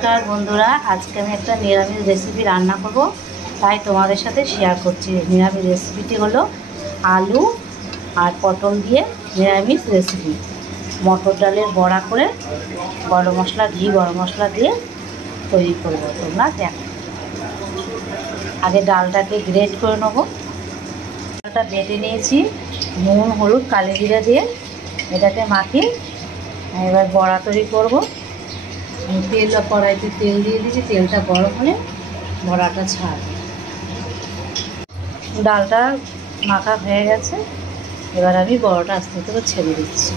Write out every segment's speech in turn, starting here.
নমস্কার বন্ধুরা, আজকে আমি একটা নিরামিষ রেসিপি রান্না করব, তাই তোমাদের সাথে শেয়ার করছি। নিরামিষ রেসিপিটি হলো আলু আর পটল দিয়ে নিরামিষ রেসিপি। মটর ডালের বড়া করে গরম মশলা, গরম মশলা দিয়ে তৈরি করব। তোমরা দেখো, আগে ডালটাকে গ্রেট করে নেবো। ডালটা বেটে নিয়েছি, নুন, হলুদ, কালি জিরা দিয়ে এটাকে মাখিয়ে এবার বড়া তৈরি করব। তেল, কড়াইতে তেল দিয়ে দিয়েছি, তেলটা গরম হলে বড়াটা ছাড়বে। ডালটা মাখা হয়ে গেছে, এবার আমি বড়াটা আস্তে আস্তে করে ছেড়ে দিচ্ছি।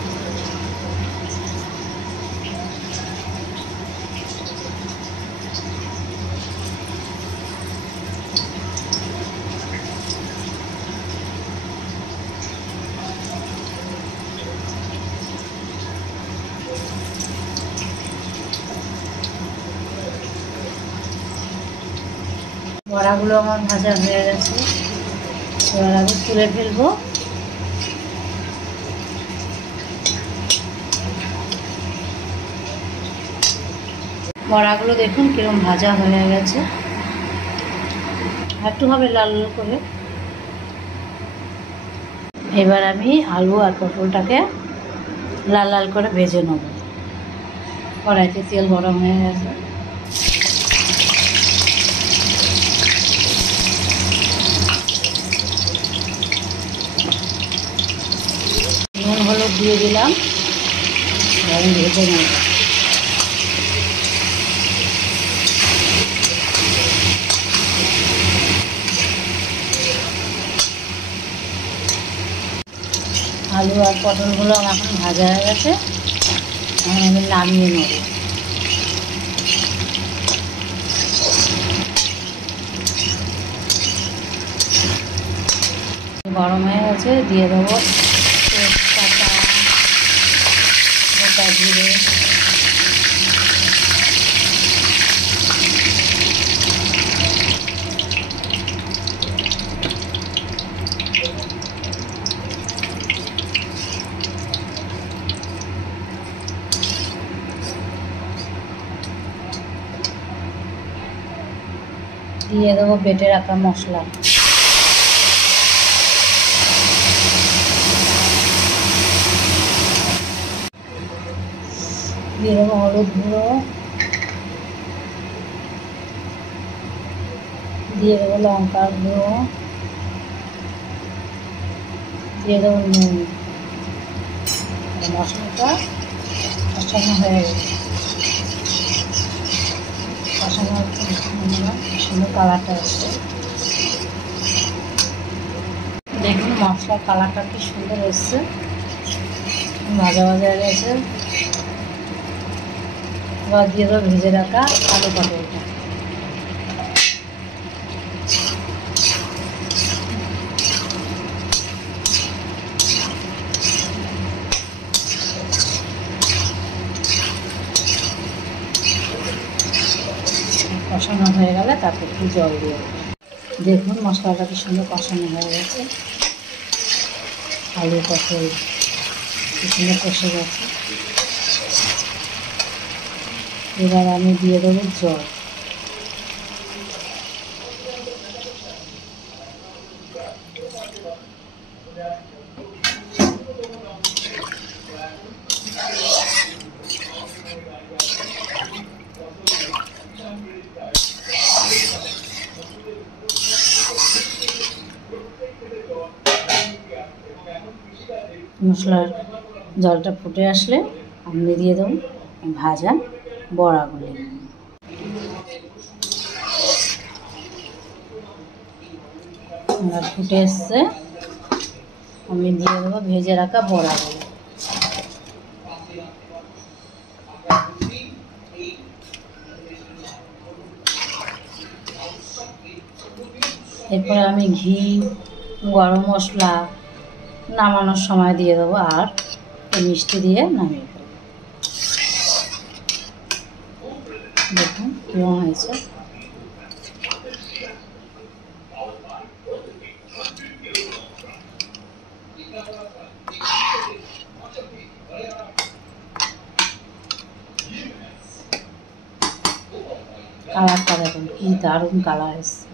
বড়াগুলো আমার ভাজা হয়ে গেছে, এবার আমি তুলে ফেলবো। বড়াগুলো দেখুন কিরকম ভাজা হয়ে গেছে, একটু হবে লাল লাল করে। এবার আমি আলু আর পটলটাকে লাল লাল করে ভেজে নেব। কড়াইতে তেল গরম হয়ে গেছে, নুন হলুদ দিয়ে দিলাম, আমি ভেজে নেব। আলু আর পটলগুলো আমার এখন ভাজা হয়ে গেছে, আমি নামিয়ে নেব। গরম হয়ে গেছে, দিয়ে দেবো তেজপাতা, গোটা জিরে, দিয়ে দেবো বেটে রাখা মশলা, দিয়ে দেবো হলুদ গুঁড়ো, দিয়ে দেবো লঙ্কার গুঁড়ো, দিয়ে দেবো নুন। মশলাটা কষানো হয়ে গেছে, কষানো সুন্দর কালারটা আসছে। দেখুন মশলার কালারটা কি সুন্দর এসছে, ভাজা ভাজা হয়ে গেছে। এবার দিয়ে দেবো ভেজে রাখা আলু পটলটা। কষানো হয়ে গেলে তারপর একটু জল দিয়ে দেবো। দেখুন মশলাটা কি সুন্দর কষানো হয়ে গেছে, আলু পটল কি সুন্দর কষে গেছে। এবার আমি দিয়ে দেবো জল। মশলার জলটা ফুটে আসলে আমি দিয়ে দেবো ভাজা বড়াগুলি। ফুটে এসছে, আমি দিয়ে দেবো ভেজে রাখা বড়াগুলি। এরপরে আমি ঘি, গরম মশলা নামানোর সময় দিয়ে দেবো, আর মিষ্টি দিয়ে নামিয়ে ফেলবো। দেখুন কেমন হয়েছে। কালারটা দেখুন কি দারুণ কালার এসছে।